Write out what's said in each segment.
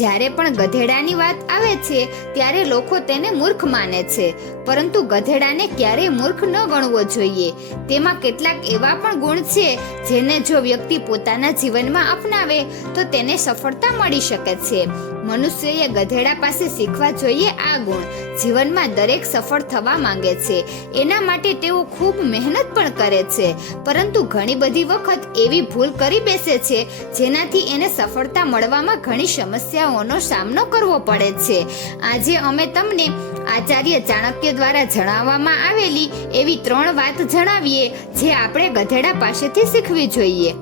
જ્યારે પણ ગધેડાની વાત આવે છે, ત્યારે લોકો તેને મૂર્ખ માને છે. પરંતુ ગધેડાને ક્યારેય મૂર્ખ ન ગણવો જોઈએ. તેમાં કેટલાક એવા પણ ગુણ છે, જેને જો વ્યક્તિ પોતાના જીવનમાં અપનાવે, તો તેને સફળતા મળી શકે છે. મનુષ્યએ ગધેડા પાસે શીખવા જોઈએ આ ગુણ. જીવનમાં દરેક સફળ થવા માંગે છે. એના માટે તેઓ ખૂબ મહેનત પણ કરે છે. પરંતુ ઘણી બધી વખત એવી ભૂલ કરી બેસે છે, જેનાથી એને સફળતા મળવામાં ઘણી સમસ્યાઓનો સામનો કરવો પડે છે. આજે અમે તમને આચાર્ય ચાણક્ય દ્વારા જણાવવામાં આવેલી એવી ત્રણ વાત જણાવીએ, જે આપણે ગધેડા પાસેથી શીખવી જોઈએ.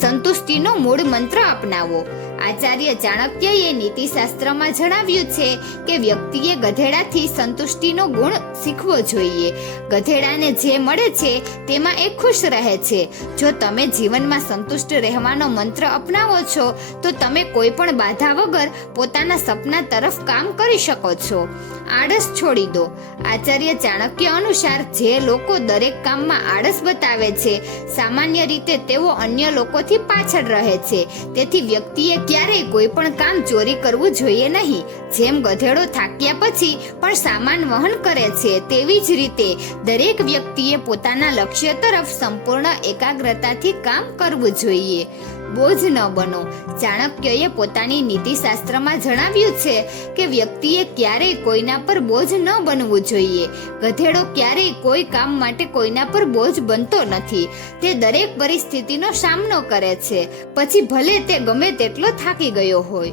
સંતુષ્ટિનો મૂળ મંત્ર અપનાવો. આચાર્ય ચાણક્યએ નીતિશાસ્ત્રમાં જણાવ્યું છે કે વ્યક્તિએ ગધેડાથી સંતુષ્ટિનો ગુણ શીખવો જોઈએ. ગધેડાને જે મળે છે, તેમાં એ ખુશ રહે છે. જો તમે જીવનમાં સંતુષ્ટ રહેવાનો મંત્ર અપનાવો છો, તો તમે કોઈ પણ બાધા વગર પોતાના સપના તરફ કામ કરી શકો છો. આળસ છોડી દો. આચાર્ય ચાણક્ય અનુસાર જે લોકો દરેક કામમાં આળસ બતાવે છે, સામાન્ય રીતે તેઓ અન્ય લોકોથી પાછળ રહે છે. તેથી વ્યક્તિએ ક્યારેય કોઈ પણ કામ ચોરી કરવું જોઈએ નહીં. જેમ ગધેડો થાક્યા પછી પણ સામાન વહન કરે છે, તેવી જ રીતે દરેક વ્યક્તિએ પોતાના લક્ષ્ય તરફ સંપૂર્ણ એકાગ્રતાથી કામ કરવું જોઈએ. બોજ ન બનો. ચાણક્યએ પોતાની નીતિશાસ્ત્રમાં જણાવ્યું છે કે વ્યક્તિએ ક્યારેય કોઈના પર બોજ ન બનવું જોઈએ. ગધેડો ક્યારેય કોઈ કામ માટે કોઈના પર બોજ બનતો નથી. તે દરેક પરિસ્થિતિનો સામનો કરે છે. પછી ભલે તે ગમે તેટલો થાકી ગયો હોય.